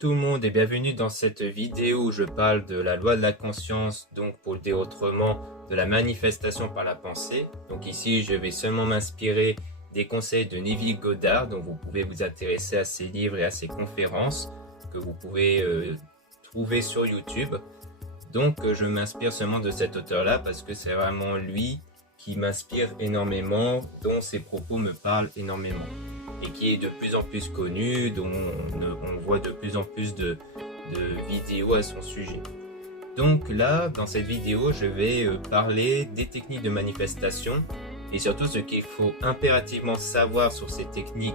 tout le monde et bienvenue dans cette vidéo où je parle de la loi de la conscience, donc pour le dire autrement, de la manifestation par la pensée. Donc ici, je vais seulement m'inspirer des conseils de Neville Goddard, donc vous pouvez vous intéresser à ses livres et à ses conférences que vous pouvez trouver sur YouTube. Donc je m'inspire seulement de cet auteur-là parce que c'est vraiment lui qui m'inspire énormément, dont ses propos me parlent énormément et qui est de plus en plus connu, dont on voit de plus en plus de vidéos à son sujet. Donc là, dans cette vidéo, je vais parler des techniques de manifestation et surtout ce qu'il faut impérativement savoir sur ces techniques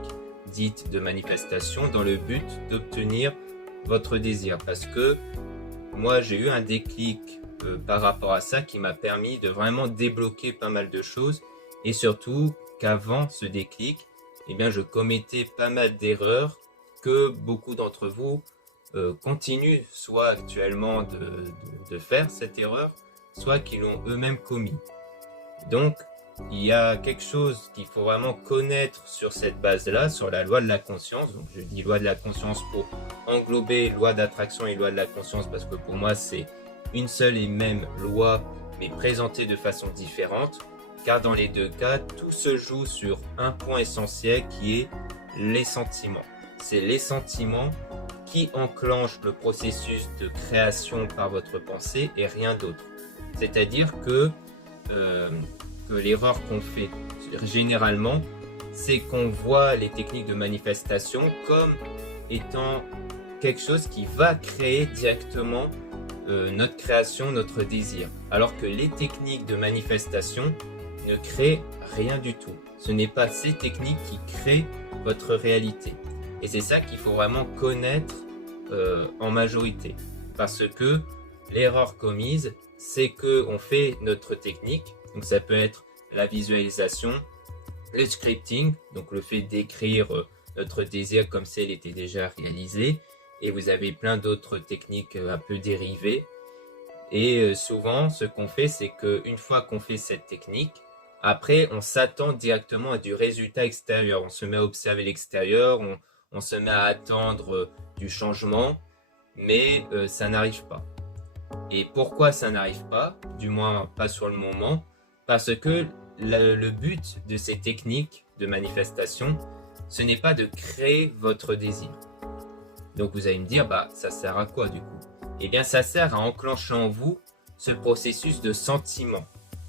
dites de manifestation dans le but d'obtenir votre désir. Parce que moi, j'ai eu un déclic par rapport à ça qui m'a permis de vraiment débloquer pas mal de choses et surtout qu'avant ce déclic, eh bien, je commettais pas mal d'erreurs que beaucoup d'entre vous continuent soit actuellement de faire cette erreur, soit qu'ils l'ont eux-mêmes commis. Donc, il y a quelque chose qu'il faut vraiment connaître sur cette base-là, sur la loi de la conscience. Donc, je dis loi de la conscience pour englober loi d'attraction et loi de la conscience parce que pour moi, c'est une seule et même loi, mais présentée de façon différente. Car dans les deux cas, tout se joue sur un point essentiel qui est les sentiments. C'est les sentiments qui enclenchent le processus de création par votre pensée et rien d'autre. C'est-à-dire que l'erreur qu'on fait généralement, c'est qu'on voit les techniques de manifestation comme étant quelque chose qui va créer directement notre création, notre désir. Alors que les techniques de manifestation ne crée rien du tout. Ce n'est pas ces techniques qui créent votre réalité. Et c'est ça qu'il faut vraiment connaître en majorité. Parce que l'erreur commise, c'est qu'on fait notre technique. Donc ça peut être la visualisation, le scripting, donc le fait d'écrire notre désir comme si elle était déjà réalisée. Et vous avez plein d'autres techniques un peu dérivées. Et souvent, ce qu'on fait, c'est qu'une fois qu'on fait cette technique, après, on s'attend directement à du résultat extérieur. On se met à observer l'extérieur, on se met à attendre du changement, mais ça n'arrive pas. Et pourquoi ça n'arrive pas? Du moins, pas sur le moment. Parce que le but de ces techniques de manifestation, ce n'est pas de créer votre désir. Donc vous allez me dire, ça sert à quoi du coup? Eh bien, ça sert à enclencher en vous ce processus de sentiment.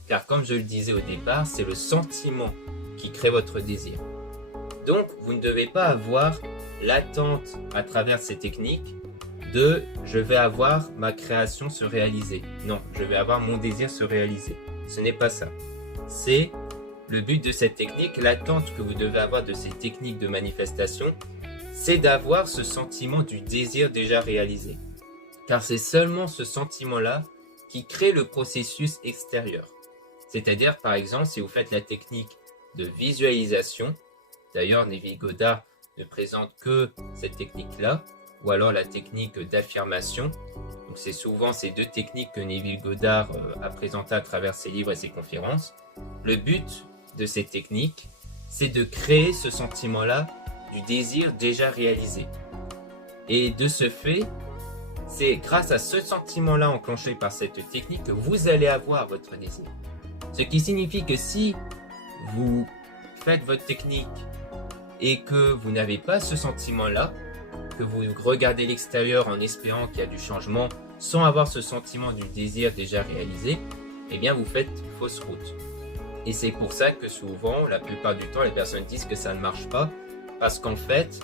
Car comme je le disais au départ, c'est le sentiment qui crée votre désir. Donc, vous ne devez pas avoir l'attente à travers ces techniques de « je vais avoir ma création se réaliser ». Non, je vais avoir mon désir se réaliser. Ce n'est pas ça. C'est le but de cette technique, l'attente que vous devez avoir de ces techniques de manifestation, c'est d'avoir ce sentiment du désir déjà réalisé. Car c'est seulement ce sentiment-là qui crée le processus extérieur. C'est-à-dire, par exemple, si vous faites la technique de visualisation, d'ailleurs, Neville Goddard ne présente que cette technique-là, ou alors la technique d'affirmation. Donc, c'est souvent ces deux techniques que Neville Goddard a présentées à travers ses livres et ses conférences. Le but de ces techniques, c'est de créer ce sentiment-là du désir déjà réalisé. Et de ce fait, c'est grâce à ce sentiment-là enclenché par cette technique que vous allez avoir votre désir. Ce qui signifie que si vous faites votre technique et que vous n'avez pas ce sentiment-là, que vous regardez l'extérieur en espérant qu'il y a du changement sans avoir ce sentiment du désir déjà réalisé, eh bien vous faites fausse route. Et c'est pour ça que souvent, la plupart du temps, les personnes disent que ça ne marche pas parce qu'en fait,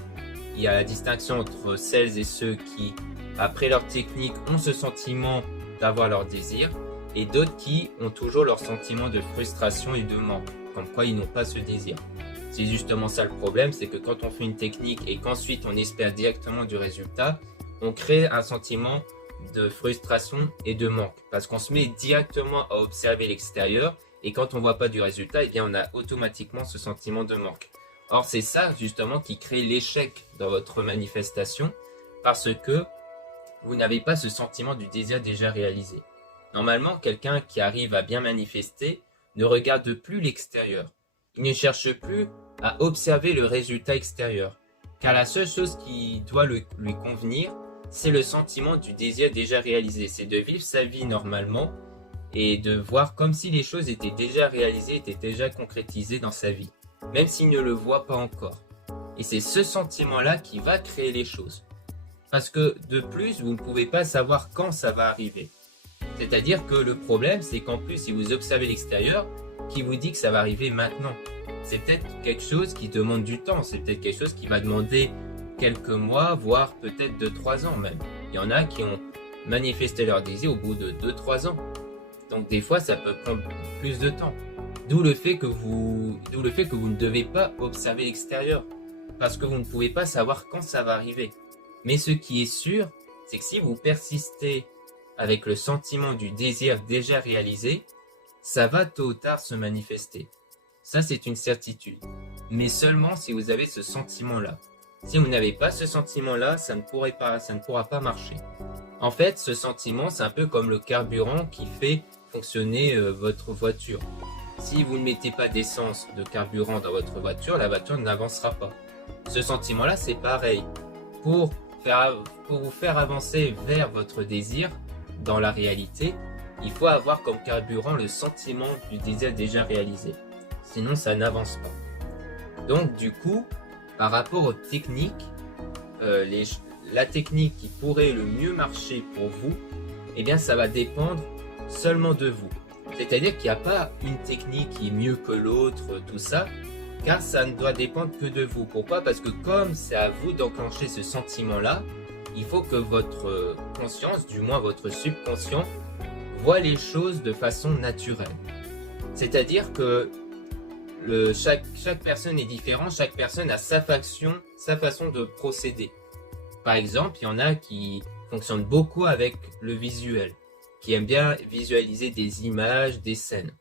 il y a la distinction entre celles et ceux qui, après leur technique, ont ce sentiment d'avoir leur désir et d'autres qui ont toujours leur sentiment de frustration et de manque, comme quoi ils n'ont pas ce désir. C'est justement ça le problème, c'est que quand on fait une technique et qu'ensuite on espère directement du résultat, on crée un sentiment de frustration et de manque, parce qu'on se met directement à observer l'extérieur et quand on ne voit pas du résultat, eh bien on a automatiquement ce sentiment de manque. Or c'est ça justement qui crée l'échec dans votre manifestation, parce que vous n'avez pas ce sentiment du désir déjà réalisé. Normalement, quelqu'un qui arrive à bien manifester ne regarde plus l'extérieur. Il ne cherche plus à observer le résultat extérieur. Car la seule chose qui doit lui convenir, c'est le sentiment du désir déjà réalisé. C'est de vivre sa vie normalement et de voir comme si les choses étaient déjà réalisées, étaient déjà concrétisées dans sa vie, même s'il ne le voit pas encore. Et c'est ce sentiment-là qui va créer les choses. Parce que de plus, vous ne pouvez pas savoir quand ça va arriver. C'est-à-dire que le problème, c'est qu'en plus, si vous observez l'extérieur, qui vous dit que ça va arriver maintenant. C'est peut-être quelque chose qui demande du temps, c'est peut-être quelque chose qui va demander quelques mois, voire peut-être 2-3 ans même. Il y en a qui ont manifesté leur désir au bout de 2-3 ans. Donc des fois, ça peut prendre plus de temps. D'où le fait que vous ne devez pas observer l'extérieur, parce que vous ne pouvez pas savoir quand ça va arriver. Mais ce qui est sûr, c'est que si vous persistez avec le sentiment du désir déjà réalisé, ça va tôt ou tard se manifester. Ça, c'est une certitude. Mais seulement si vous avez ce sentiment-là. Si vous n'avez pas ce sentiment-là, ça ne pourra pas marcher. En fait, ce sentiment, c'est un peu comme le carburant qui fait fonctionner votre voiture. Si vous ne mettez pas d'essence, de carburant dans votre voiture, la voiture n'avancera pas. Ce sentiment-là, c'est pareil. Pour vous faire avancer vers votre désir, dans la réalité, il faut avoir comme carburant le sentiment du désir déjà réalisé. Sinon, ça n'avance pas. Donc, du coup, par rapport aux techniques, la technique qui pourrait le mieux marcher pour vous, eh bien, ça va dépendre seulement de vous. C'est-à-dire qu'il n'y a pas une technique qui est mieux que l'autre, tout ça, car ça ne doit dépendre que de vous. Pourquoi? Parce que comme c'est à vous d'enclencher ce sentiment-là, il faut que votre conscience, du moins votre subconscient, voit les choses de façon naturelle. C'est-à-dire que chaque personne est différente, chaque personne a sa façon de procéder. Par exemple, il y en a qui fonctionnent beaucoup avec le visuel, qui aiment bien visualiser des images, des scènes.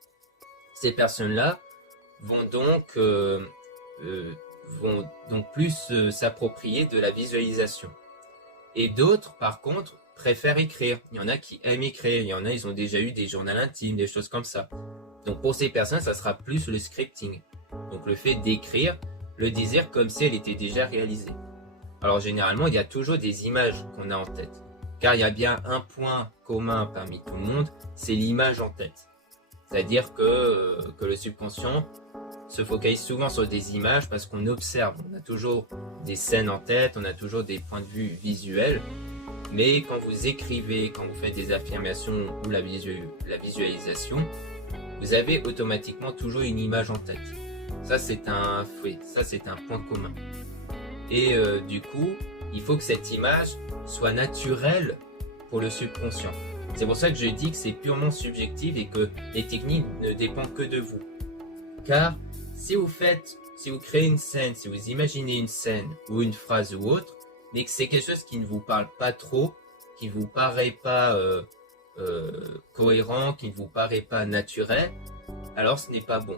Ces personnes-là vont donc plus s'approprier de la visualisation. Et d'autres, par contre, préfèrent écrire. Il y en a qui aiment écrire, il y en a, ils ont déjà eu des journaux intimes, des choses comme ça. Donc pour ces personnes, ça sera plus le scripting. Donc le fait d'écrire le désir comme si elle était déjà réalisée. Alors généralement, il y a toujours des images qu'on a en tête. Car il y a bien un point commun parmi tout le monde, c'est l'image en tête. C'est-à-dire que le subconscient se focalise souvent sur des images parce qu'on observe. On a toujours des scènes en tête, on a toujours des points de vue visuels. Mais quand vous écrivez, quand vous faites des affirmations ou la visualisation, vous avez automatiquement toujours une image en tête. Ça, c'est un fait, ça, c'est un point commun. Et du coup, il faut que cette image soit naturelle pour le subconscient. C'est pour ça que je dis que c'est purement subjectif et que les techniques ne dépendent que de vous. Car si vous créez une scène, si vous imaginez une scène ou une phrase ou autre, mais que c'est quelque chose qui ne vous parle pas trop, qui ne vous paraît pas cohérent, qui ne vous paraît pas naturel, alors ce n'est pas bon.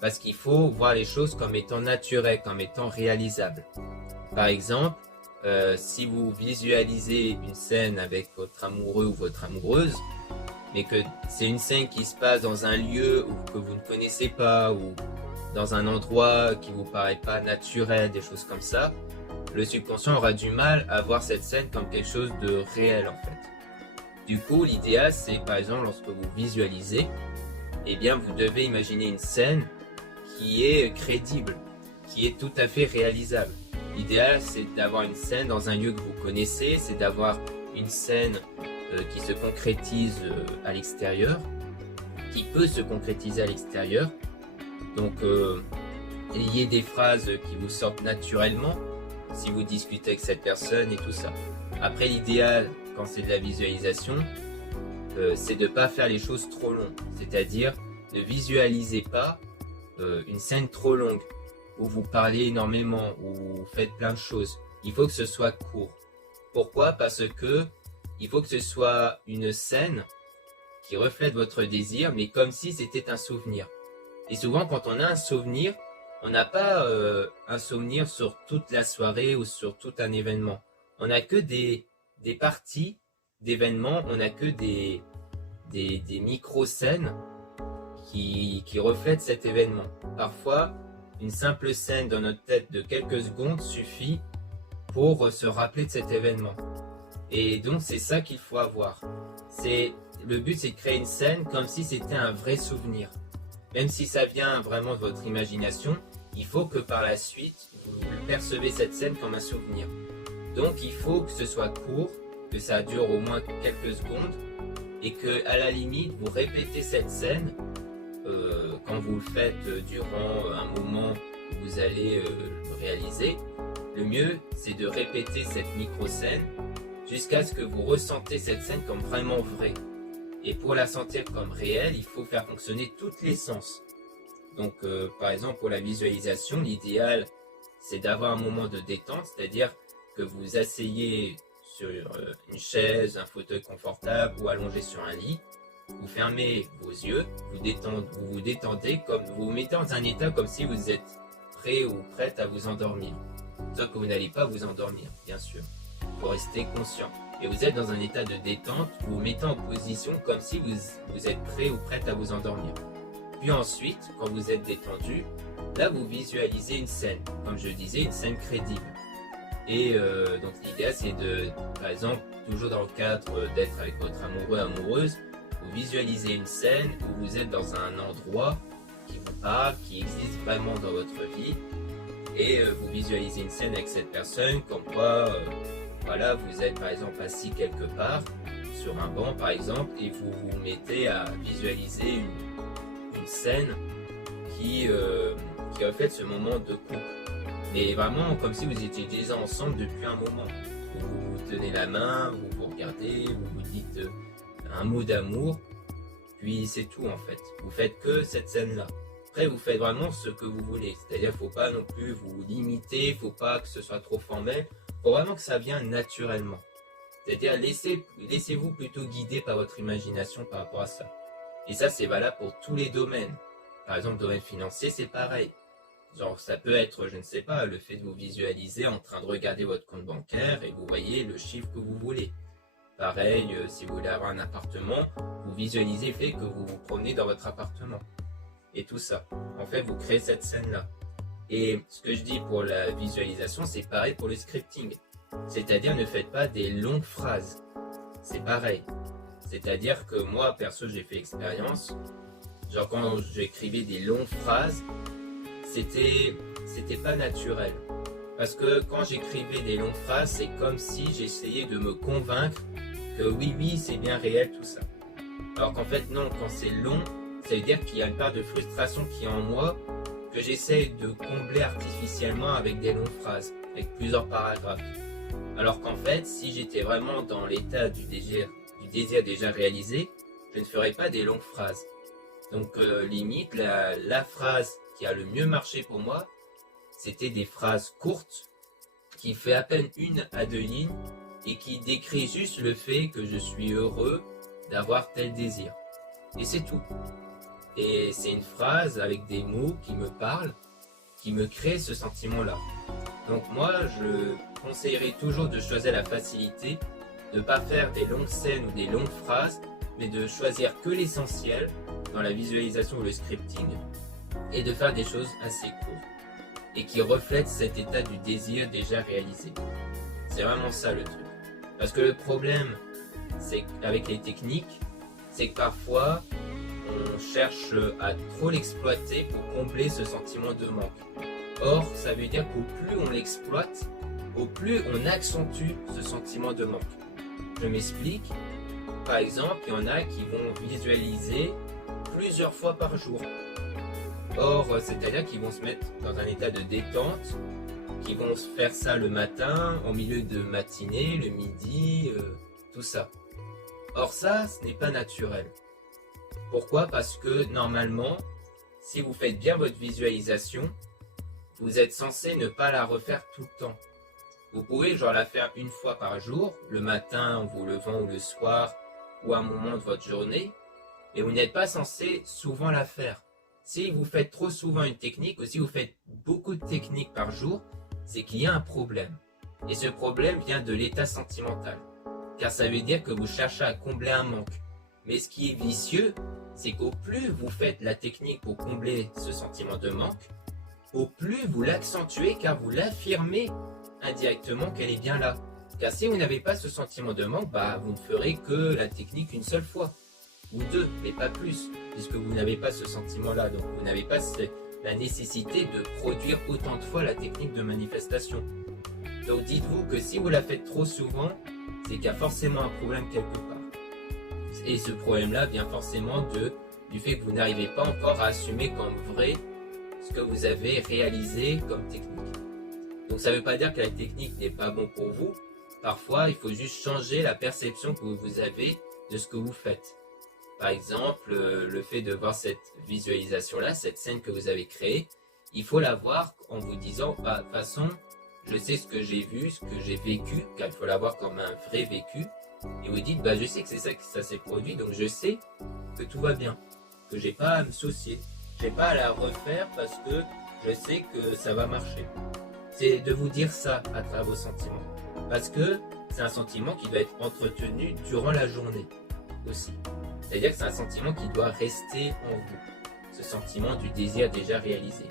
Parce qu'il faut voir les choses comme étant naturelles, comme étant réalisables. Par exemple, si vous visualisez une scène avec votre amoureux ou votre amoureuse, mais que c'est une scène qui se passe dans un lieu que vous ne connaissez pas, ou dans un endroit qui vous paraît pas naturel, des choses comme ça, le subconscient aura du mal à voir cette scène comme quelque chose de réel en fait. Du coup, l'idéal c'est par exemple lorsque vous visualisez, eh bien vous devez imaginer une scène qui est crédible, qui est tout à fait réalisable. L'idéal c'est d'avoir une scène dans un lieu que vous connaissez, c'est d'avoir une scène qui se concrétise à l'extérieur, qui peut se concrétiser à l'extérieur. Donc ayez des phrases qui vous sortent naturellement si vous discutez avec cette personne et tout ça. Après, l'idéal quand c'est de la visualisation, c'est de ne pas faire les choses trop longues. C'est-à-dire, ne visualisez pas une scène trop longue où vous parlez énormément, où vous faites plein de choses. Il faut que ce soit court. Pourquoi? Parce que il faut que ce soit une scène qui reflète votre désir, mais comme si c'était un souvenir. Et souvent, quand on a un souvenir, on n'a pas un souvenir sur toute la soirée ou sur tout un événement. On n'a que des parties d'événements, on n'a que des micro-scènes qui reflètent cet événement. Parfois, une simple scène dans notre tête de quelques secondes suffit pour se rappeler de cet événement. Et donc c'est ça qu'il faut avoir. Le but, c'est de créer une scène comme si c'était un vrai souvenir. Même si ça vient vraiment de votre imagination, il faut que par la suite, vous percevez cette scène comme un souvenir. Donc il faut que ce soit court, que ça dure au moins quelques secondes, et que à la limite, vous répétez cette scène quand vous le faites durant un moment où vous allez le réaliser. Le mieux, c'est de répéter cette micro-scène jusqu'à ce que vous ressentez cette scène comme vraiment vraie. Et pour la sentir comme réelle, il faut faire fonctionner tous les sens. Donc, par exemple, pour la visualisation, l'idéal, c'est d'avoir un moment de détente, c'est-à-dire que vous asseyez sur une chaise, un fauteuil confortable ou allongé sur un lit. Vous fermez vos yeux, vous vous détendez, vous vous mettez dans un état comme si vous êtes prêt ou prête à vous endormir. Sauf que vous n'allez pas vous endormir, bien sûr. Il faut rester conscient. Et vous êtes dans un état de détente, vous vous mettez en position comme si vous êtes prêt ou prête à vous endormir. Puis ensuite, quand vous êtes détendu, là vous visualisez une scène, comme je disais, une scène crédible. Et donc l'idée c'est par exemple, toujours dans le cadre d'être avec votre amoureux, amoureuse, vous visualisez une scène où vous êtes dans un endroit qui vous parle, qui existe vraiment dans votre vie, et vous visualisez une scène avec cette personne, comme quoi, voilà, vous êtes par exemple assis quelque part, sur un banc par exemple, et vous vous mettez à visualiser une scène qui reflète ce moment de couple. Mais vraiment comme si vous étiez déjà ensemble depuis un moment. Vous vous tenez la main, vous vous regardez, vous vous dites un mot d'amour, puis c'est tout en fait. Vous faites que cette scène-là. Après, vous faites vraiment ce que vous voulez. C'est-à-dire, faut pas non plus vous limiter, faut pas que ce soit trop formel. Faut vraiment que ça vienne naturellement. C'est-à-dire, laissez-vous plutôt guider par votre imagination par rapport à ça. Et ça, c'est valable pour tous les domaines. Par exemple, domaine financier, c'est pareil. Genre, ça peut être, je ne sais pas, le fait de vous visualiser en train de regarder votre compte bancaire et vous voyez le chiffre que vous voulez. Pareil, si vous voulez avoir un appartement, vous visualisez le fait que vous vous promenez dans votre appartement. Et tout ça. En fait, vous créez cette scène-là. Et ce que je dis pour la visualisation, c'est pareil pour le scripting. C'est-à-dire, ne faites pas des longues phrases. C'est pareil. C'est-à-dire que moi, perso, j'ai fait expérience. Genre, quand j'écrivais des longues phrases, c'était pas naturel. Parce que quand j'écrivais des longues phrases, c'est comme si j'essayais de me convaincre que oui, c'est bien réel tout ça. Alors qu'en fait, non, quand c'est long, ça veut dire qu'il y a une part de frustration qui est en moi, que j'essaie de combler artificiellement avec des longues phrases, avec plusieurs paragraphes. Alors qu'en fait, si j'étais vraiment dans l'état du désir déjà réalisé, je ne ferais pas des longues phrases. Donc limite, la phrase qui a le mieux marché pour moi, c'était des phrases courtes, qui fait à peine 1 à 2 lignes, et qui décrit juste le fait que je suis heureux d'avoir tel désir. Et c'est tout. Et c'est une phrase avec des mots qui me parlent, qui me créent ce sentiment-là. Donc moi, je conseillerais toujours de choisir la facilité, de ne pas faire des longues scènes ou des longues phrases, mais de choisir que l'essentiel dans la visualisation ou le scripting, et de faire des choses assez courtes, et qui reflètent cet état du désir déjà réalisé. C'est vraiment ça le truc. Parce que le problème, c'est avec les techniques, c'est que parfois, on cherche à trop l'exploiter pour combler ce sentiment de manque. Or, ça veut dire qu'au plus on l'exploite, au plus on accentue ce sentiment de manque. Je m'explique. Par exemple, il y en a qui vont visualiser plusieurs fois par jour. Or, c'est-à-dire qu'ils vont se mettre dans un état de détente, qu'ils vont se faire ça le matin, en milieu de matinée, le midi, tout ça. Or ça, ce n'est pas naturel. Pourquoi? Parce que normalement, si vous faites bien votre visualisation, vous êtes censé ne pas la refaire tout le temps. Vous pouvez genre la faire 1 fois par jour, le matin en vous levant ou le soir, ou à un moment de votre journée, mais vous n'êtes pas censé souvent la faire. Si vous faites trop souvent une technique, ou si vous faites beaucoup de techniques par jour, c'est qu'il y a un problème. Et ce problème vient de l'état sentimental. Car ça veut dire que vous cherchez à combler un manque. Mais ce qui est vicieux, c'est qu'au plus vous faites la technique pour combler ce sentiment de manque, au plus vous l'accentuez car vous l'affirmez indirectement qu'elle est bien là. Car si vous n'avez pas ce sentiment de manque, vous ne ferez que la technique une seule fois, ou deux, mais pas plus, puisque vous n'avez pas ce sentiment-là. Donc vous n'avez pas la nécessité de produire autant de fois la technique de manifestation. Donc dites-vous que si vous la faites trop souvent, c'est qu'il y a forcément un problème quelque part. Et ce problème-là vient forcément du fait que vous n'arrivez pas encore à assumer comme vrai ce que vous avez réalisé comme technique. Donc ça ne veut pas dire que la technique n'est pas bon pour vous. Parfois, il faut juste changer la perception que vous avez de ce que vous faites. Par exemple, le fait de voir cette visualisation-là, cette scène que vous avez créée, il faut la voir en vous disant, de toute façon, je sais ce que j'ai vu, ce que j'ai vécu, car il faut la voir comme un vrai vécu. Et vous dites, je sais que c'est ça que ça s'est produit, donc je sais que tout va bien, que j'ai pas à me soucier, j'ai pas à la refaire parce que je sais que ça va marcher. C'est de vous dire ça à travers vos sentiments, parce que c'est un sentiment qui doit être entretenu durant la journée aussi. C'est-à-dire que c'est un sentiment qui doit rester en vous, ce sentiment du désir déjà réalisé.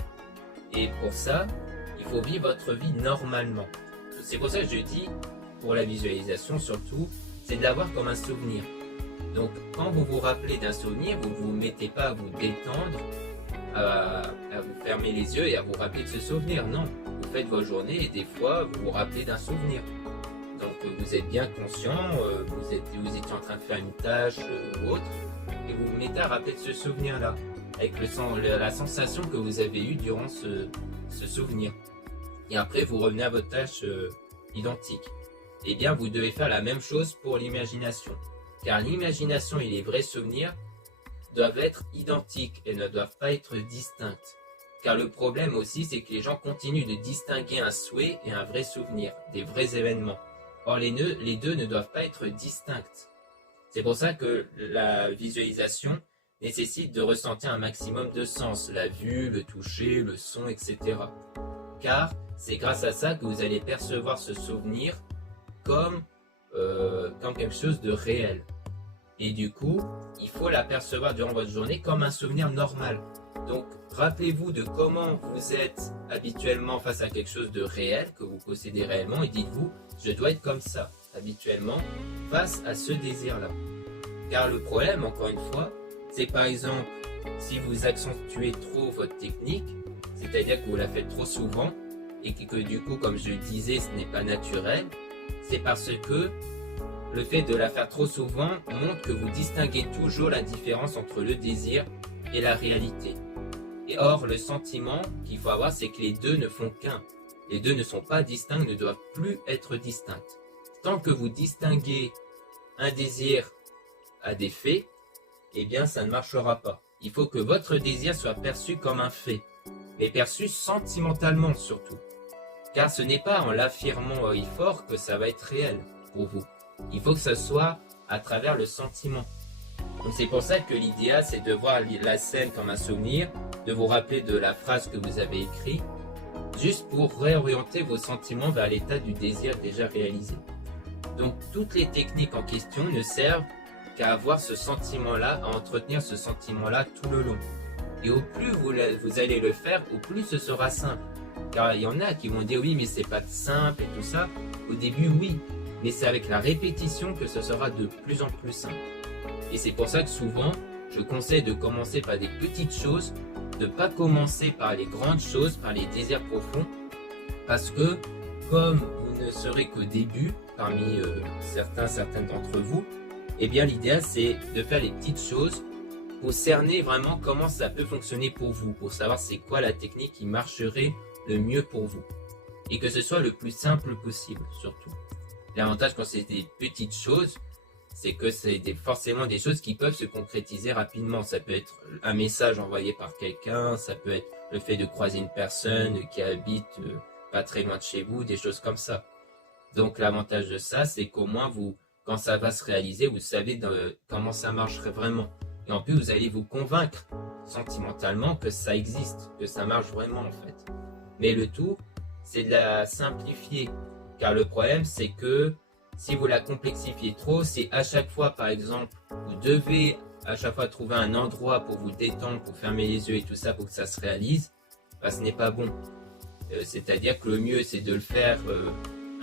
Et pour ça, il faut vivre votre vie normalement. C'est pour ça que je dis, pour la visualisation surtout, c'est de l'avoir comme un souvenir. Donc quand vous vous rappelez d'un souvenir, vous ne vous mettez pas à vous détendre, à vous fermer les yeux et à vous rappeler de ce souvenir. Non, vous faites vos journées et des fois vous vous rappelez d'un souvenir. Donc vous êtes bien conscient, vous étiez en train de faire une tâche ou autre, et vous vous mettez à rappeler de ce souvenir-là, avec la sensation que vous avez eue durant ce souvenir. Et après vous revenez à votre tâche identique. Eh bien vous devez faire la même chose pour l'imagination. Car l'imagination et les vrais souvenirs doivent être identiques et ne doivent pas être distincts. Car le problème aussi, c'est que les gens continuent de distinguer un souhait et un vrai souvenir, des vrais événements. Or, les deux ne doivent pas être distincts. C'est pour ça que la visualisation nécessite de ressentir un maximum de sens, la vue, le toucher, le son, etc. Car c'est grâce à ça que vous allez percevoir ce souvenir comme quelque chose de réel. Et du coup, il faut l'apercevoir durant votre journée comme un souvenir normal. Donc, rappelez-vous de comment vous êtes habituellement face à quelque chose de réel, que vous possédez réellement, et dites-vous, je dois être comme ça, habituellement, face à ce désir-là. Car le problème, encore une fois, c'est par exemple, si vous accentuez trop votre technique, c'est-à-dire que vous la faites trop souvent, et que du coup, comme je le disais, ce n'est pas naturel, c'est parce que le fait de la faire trop souvent montre que vous distinguez toujours la différence entre le désir et la réalité. Et or, le sentiment qu'il faut avoir, c'est que les deux ne font qu'un. Les deux ne sont pas distincts, ne doivent plus être distincts. Tant que vous distinguez un désir à des faits, eh bien ça ne marchera pas. Il faut que votre désir soit perçu comme un fait, mais perçu sentimentalement surtout. Car ce n'est pas en l'affirmant fort que ça va être réel pour vous. Il faut que ce soit à travers le sentiment. Donc c'est pour ça que l'idéal, c'est de voir la scène comme un souvenir, de vous rappeler de la phrase que vous avez écrite, juste pour réorienter vos sentiments vers l'état du désir déjà réalisé. Donc toutes les techniques en question ne servent qu'à avoir ce sentiment-là, à entretenir ce sentiment-là tout le long. Et au plus vous allez le faire, au plus ce sera simple. Car il y en a qui vont dire oui, mais c'est pas simple et tout ça. Au début, oui, mais c'est avec la répétition que ce sera de plus en plus simple. Et c'est pour ça que souvent, je conseille de commencer par des petites choses, de ne pas commencer par les grandes choses, par les désirs profonds, parce que comme vous ne serez qu'au début, parmi certaines d'entre vous, eh bien l'idéal c'est de faire les petites choses pour cerner vraiment comment ça peut fonctionner pour vous, pour savoir c'est quoi la technique qui marcherait le mieux pour vous. Et que ce soit le plus simple possible surtout. L'avantage quand c'est des petites choses, c'est que c'est forcément des choses qui peuvent se concrétiser rapidement. Ça peut être un message envoyé par quelqu'un, ça peut être le fait de croiser une personne qui habite pas très loin de chez vous, des choses comme ça. Donc l'avantage de ça, c'est qu'au moins quand ça va se réaliser, vous savez comment ça marcherait vraiment. Et en plus, vous allez vous convaincre sentimentalement que ça existe, que ça marche vraiment en fait. Mais le tout, c'est de la simplifier. Car le problème, c'est que si vous la complexifiez trop, c'est à chaque fois, par exemple, vous devez à chaque fois trouver un endroit pour vous détendre, pour fermer les yeux et tout ça, pour que ça se réalise, ce n'est pas bon. C'est-à-dire que le mieux, c'est de le faire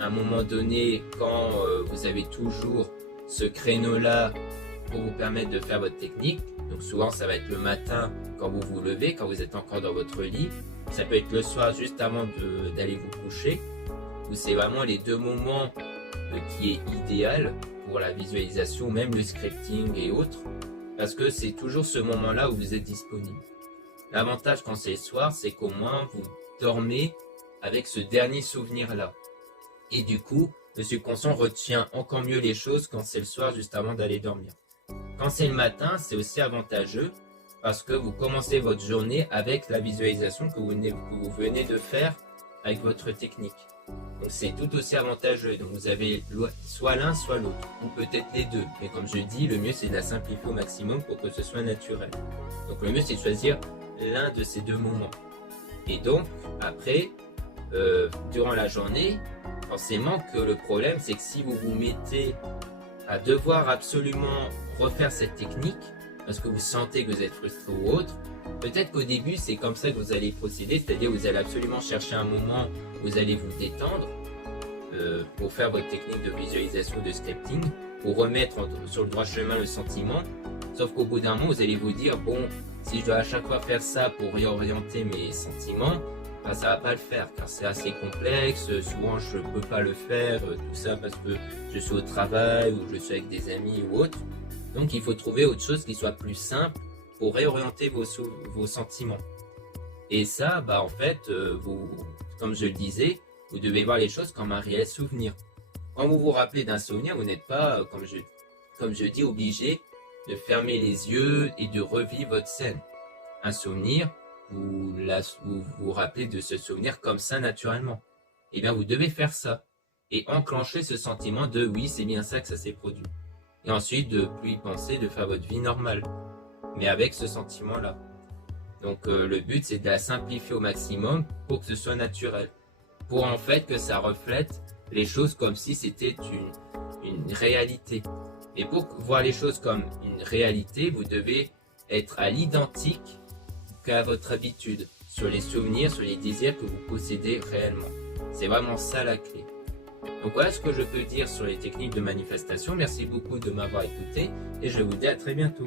à un moment donné, quand vous avez toujours ce créneau-là pour vous permettre de faire votre technique. Donc souvent, ça va être le matin quand vous vous levez, quand vous êtes encore dans votre lit. Ça peut être le soir juste avant d'aller vous coucher, où c'est vraiment les deux moments qui est idéal pour la visualisation, même le scripting et autres, parce que c'est toujours ce moment-là où vous êtes disponible. L'avantage quand c'est le soir, c'est qu'au moins vous dormez avec ce dernier souvenir-là. Et du coup, le subconscient retient encore mieux les choses quand c'est le soir juste avant d'aller dormir. Quand c'est le matin, c'est aussi avantageux parce que vous commencez votre journée avec la visualisation que vous venez de faire avec votre technique. Donc c'est tout aussi avantageux. Donc vous avez soit l'un, soit l'autre, ou peut-être les deux. Mais comme je dis, le mieux c'est de la simplifier au maximum pour que ce soit naturel. Donc le mieux c'est de choisir l'un de ces deux moments. Et donc après, durant la journée, forcément que le problème c'est que si vous vous mettez à devoir absolument refaire cette technique, parce que vous sentez que vous êtes frustré ou autre, peut-être qu'au début c'est comme ça que vous allez procéder, c'est-à-dire vous allez absolument chercher un moment où vous allez vous détendre pour faire votre technique de visualisation, de scripting, pour remettre sur le droit chemin le sentiment, sauf qu'au bout d'un moment vous allez vous dire, bon, si je dois à chaque fois faire ça pour réorienter mes sentiments, ben, ça va pas le faire car c'est assez complexe, souvent je peux pas le faire, tout ça parce que je suis au travail ou je suis avec des amis ou autre. Donc il faut trouver autre chose qui soit plus simple pour réorienter vos sentiments. Et ça, bah en fait, comme je le disais, vous devez voir les choses comme un réel souvenir. Quand vous vous rappelez d'un souvenir, vous n'êtes pas, comme je dis, obligé de fermer les yeux et de revivre votre scène. Un souvenir, vous vous rappelez de ce souvenir comme ça naturellement. Eh bien, vous devez faire ça et enclencher ce sentiment de oui, c'est bien ça que ça s'est produit. Et ensuite, de plus y penser, de faire votre vie normale, mais avec ce sentiment-là. Donc, le but, c'est de la simplifier au maximum pour que ce soit naturel. Pour en fait que ça reflète les choses comme si c'était une réalité. Et pour voir les choses comme une réalité, vous devez être à l'identique qu'à votre habitude, sur les souvenirs, sur les désirs que vous possédez réellement. C'est vraiment ça la clé. Donc voilà ce que je peux dire sur les techniques de manifestation. Merci beaucoup de m'avoir écouté et je vous dis à très bientôt.